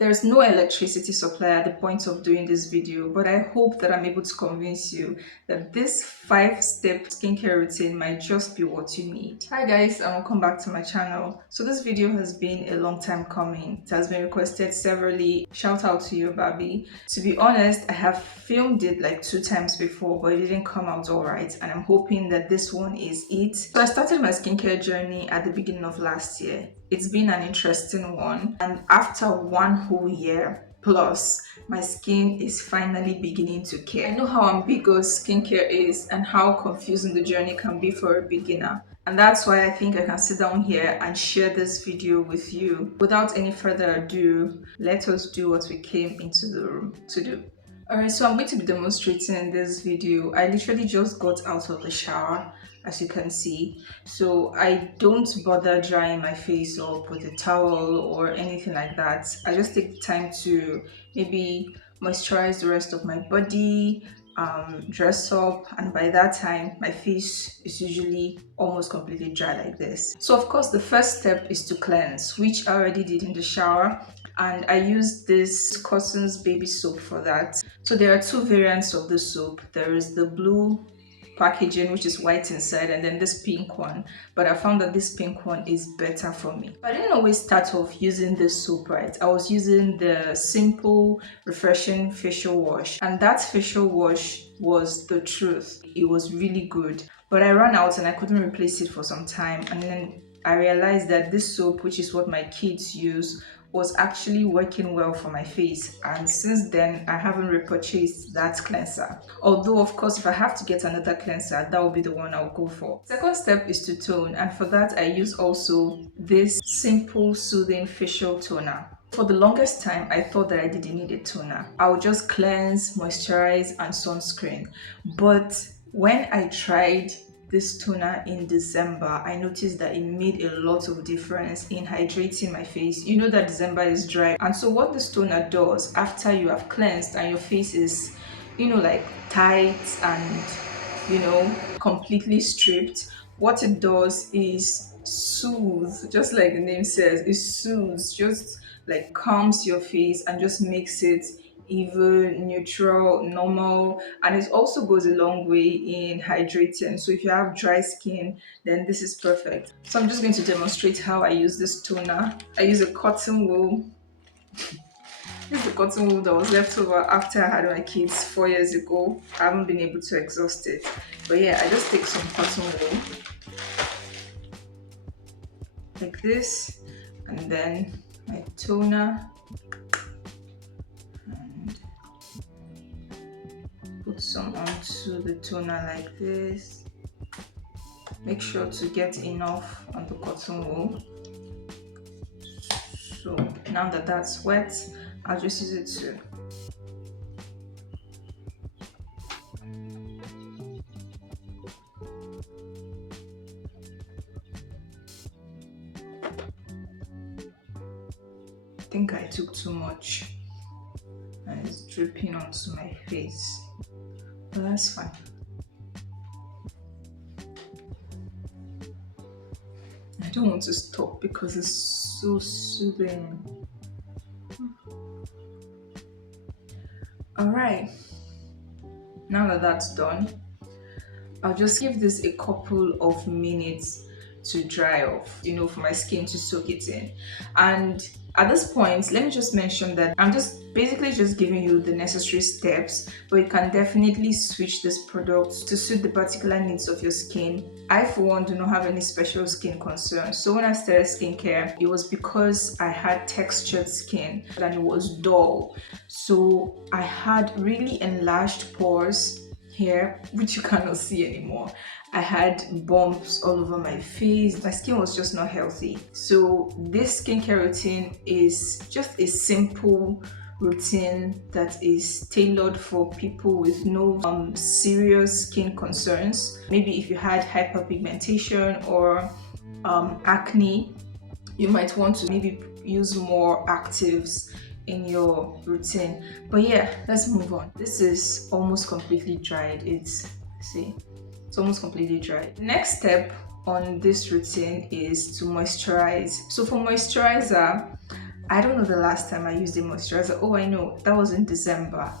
There's no electricity supply at the point of doing this video, but I hope that I'm able to convince you that this 5-step skincare routine might just be what you need. Hi guys, and welcome back to my channel. So this video has been a long time coming. It has been requested severally. Shout out to you, Barbie. To be honest, I have filmed it like 2 times before, but it didn't come out alright, and I'm hoping that this one is it. So I started my skincare journey at the beginning of last year. It's been an interesting one, and after 1 whole year plus, my skin is finally beginning to care. I know how ambiguous skincare is and how confusing the journey can be for a beginner. And that's why I think I can sit down here and share this video with you. Without any further ado, let us do what we came into the room to do. Alright, so I'm going to be demonstrating in this video. I literally just got out of the shower, as you can see. So I don't bother drying my face up with a towel or anything like that. I just take the time to maybe moisturize the rest of my body, dress up, and by that time my face is usually almost completely dry like this. So of course the first step is to cleanse, which I already did in the shower, and I used this Cussons baby soap for that. So there are 2 variants of the soap. There is the blue packaging, which is white inside, and then this pink one, but I found that this pink one is better for me. I didn't always start off using this soap, right? I was using the simple refreshing facial wash, and that facial wash was the truth. It was really good, but I ran out and I couldn't replace it for some time, and then I realized that this soap, which is what my kids use, was actually working well for my face, and since then I haven't repurchased that cleanser. Although of course if I have to get another cleanser, that will be the one I'll go for. Second step is to tone, and for that I use also this simple soothing facial toner. For the longest time I thought that I didn't need a toner. I would just cleanse, moisturize and sunscreen, but when I tried this toner in December, I noticed that it made a lot of difference in hydrating my face. You know that December is dry, and so what this toner does after you have cleansed and your face is, you know, like tight and, you know, completely stripped, what it does is soothe, just like the name says, it soothes, just like calms your face and just makes it even, neutral, normal, and it also goes a long way in hydrating. So if you have dry skin, then this is perfect. So I'm just going to demonstrate how I use this toner. I use a cotton wool. This is the cotton wool that was left over after I had my kids 4 years ago. I haven't been able to exhaust it, but yeah, I just take some cotton wool like this, and then my toner, put some onto the toner like this. Make sure to get enough on the cotton wool. So now that that's wet, I'll just use it to I think I took too much and it's dripping onto my face, but that's fine. I don't want to stop because it's so soothing. Alright, now that that's done, I'll just give this a couple of minutes to dry off, you know, for my skin to soak it in. And at this point, let me just mention that I'm just basically just giving you the necessary steps, but you can definitely switch this product to suit the particular needs of your skin. I, for one, do not have any special skin concerns. So when I started skincare, it was because I had textured skin and it was dull. So I had really enlarged pores here, which you cannot see anymore. I had bumps all over my face. My skin was just not healthy. So this skincare routine is just a simple routine that is tailored for people with no serious skin concerns. Maybe if you had hyperpigmentation or acne, you might want to maybe use more actives in your routine. But yeah, let's move on. This is almost completely dried. It's almost completely dry. Next step on this routine is to moisturize. So for moisturizer, I don't know the last time I used a moisturizer. Oh, I know, that was in December.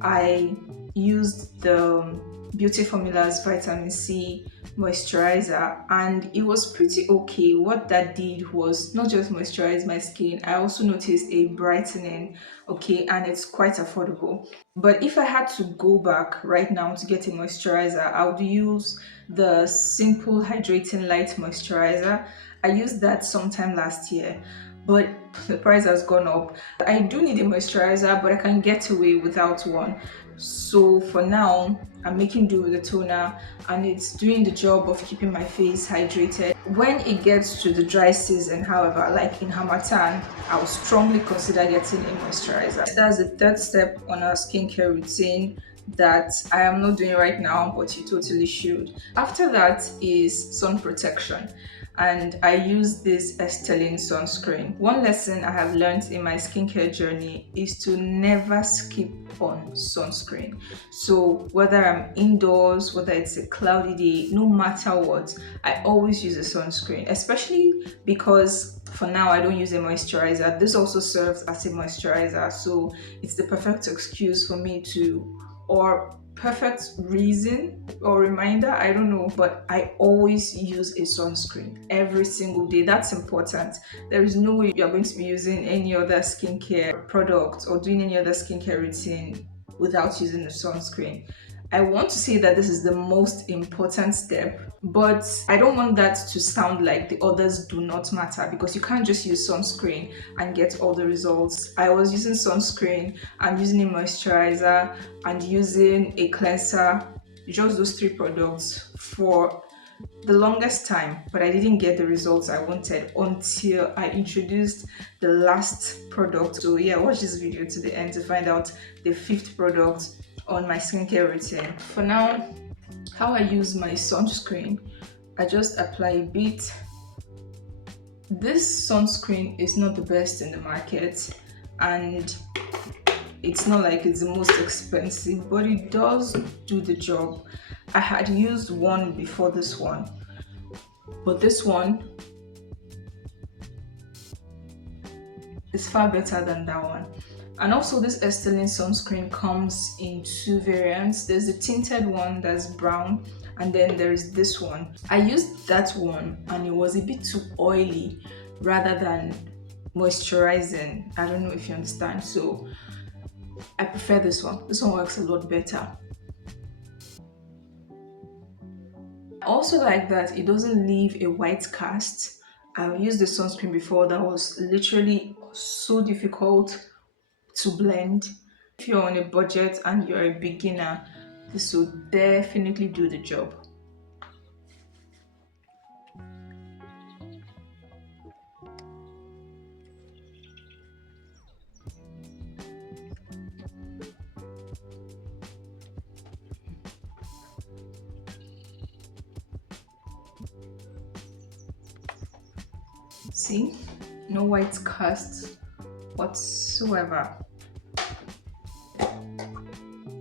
I used the Beauty Formulas Vitamin C moisturizer and it was pretty okay. What that did was not just moisturize my skin, I also noticed a brightening, okay, and it's quite affordable. But if I had to go back right now to get a moisturizer, I would use the Simple Hydrating Light Moisturizer. I used that sometime last year, but the price has gone up. I do need a moisturizer, but I can get away without one. So for now, I'm making do with the toner and it's doing the job of keeping my face hydrated. When it gets to the dry season, however, like in Harmattan, I would strongly consider getting a moisturizer. That's the third step on our skincare routine that I am not doing right now, but you totally should. After that is sun protection, and I use this Estelin sunscreen. One lesson I have learned in my skincare journey is to never skip on sunscreen. So whether I'm indoors, whether it's a cloudy day, no matter what, I always use a sunscreen, especially because for now I don't use a moisturizer. This also serves as a moisturizer, so it's the perfect excuse for me to, or perfect reason or reminder, I don't know, but I always use a sunscreen every single day. That's important. There is no way you're going to be using any other skincare product or doing any other skincare routine without using a sunscreen. I want to say that this is the most important step, but I don't want that to sound like the others do not matter, because you can't just use sunscreen and get all the results. I was using sunscreen, I'm using a moisturizer, and using a cleanser, just those three products for the longest time, but I didn't get the results I wanted until I introduced the last product. So yeah, watch this video to the end to find out the fifth product on my skincare routine. For now, how I use my sunscreen, I just apply a bit. This sunscreen is not the best in the market and it's not like it's the most expensive, but it does do the job. I had used one before this one, but this one is far better than that one. And also this Estelin sunscreen comes in two variants. There's the tinted one that's brown, and then there's this one. I used that one and it was a bit too oily rather than moisturizing. I don't know if you understand. So I prefer this one. This one works a lot better. I also like that it doesn't leave a white cast. I've used the sunscreen before that was literally so difficult to blend. If you're on a budget and you're a beginner, this will definitely do the job. See, no white cast whatsoever.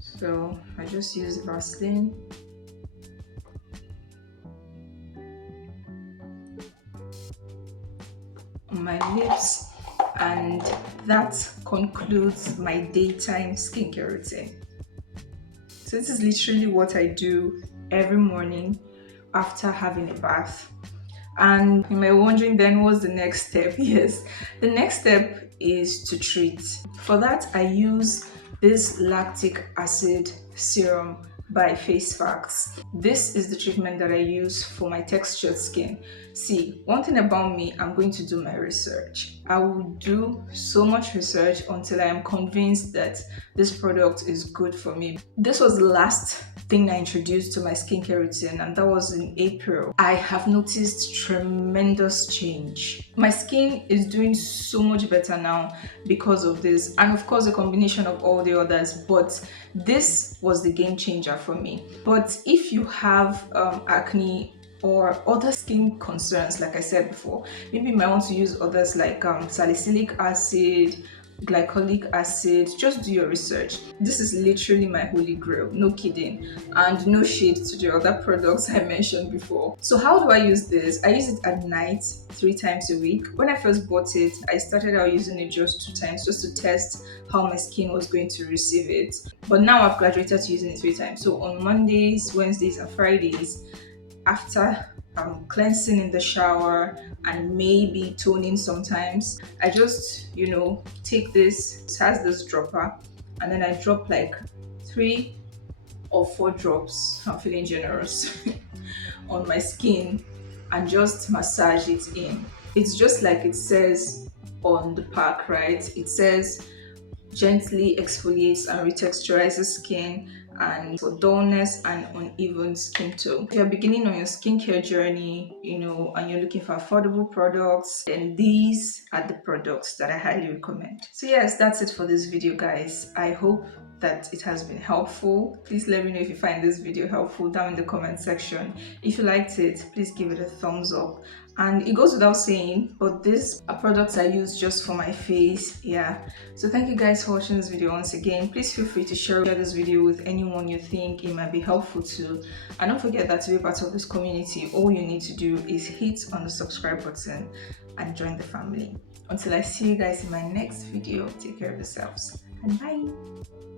So I just use Vaseline. On my lips, and that concludes my daytime skincare routine. So this is literally what I do every morning after having a bath. And you may be wondering then what's the next step? Yes, the next step is to treat. For that I use this lactic acid serum by Face Facts. This is the treatment that I use for my textured skin. See, one thing about me, I'm going to do my research. I will do so much research until I am convinced that this product is good for me. This was the last thing I introduced to my skincare routine, and that was in April. I have noticed tremendous change. My skin is doing so much better now because of this, and of course a combination of all the others, but this was the game changer for me. But if you have acne or other skin concerns, like I said before, maybe you might want to use others like salicylic acid, glycolic acid. Just do your research. This is literally my holy grail, no kidding, and no shade to the other products I mentioned before. So how do I use this? I use it at night 3 times a week. When I first bought it, I started out using it just 2 times, just to test how my skin was going to receive it. But now I've graduated to using it 3 times. So on Mondays, Wednesdays, and Fridays, after cleansing in the shower and maybe toning sometimes, I just, take this. It has this dropper, and then I drop like 3 or 4 drops. I'm feeling generous on my skin and just massage it in. It's just like it says on the pack, right? It says gently exfoliates and retexturizes skin, and for dullness and uneven skin tone. If you're beginning on your skincare journey, and you're looking for affordable products, then these are the products that I highly recommend. So yes, that's it for this video, guys. I hope that it has been helpful. Please let me know if you find this video helpful down in the comment section. If you liked it, please give it a thumbs up. And it goes without saying, but these are products I use just for my face. Yeah, so thank you guys for watching this video once again. Please feel free to share this video with anyone you think it might be helpful to, and don't forget that to be part of this community, all you need to do is hit on the subscribe button and join the family. Until I see you guys in my next video, take care of yourselves and bye.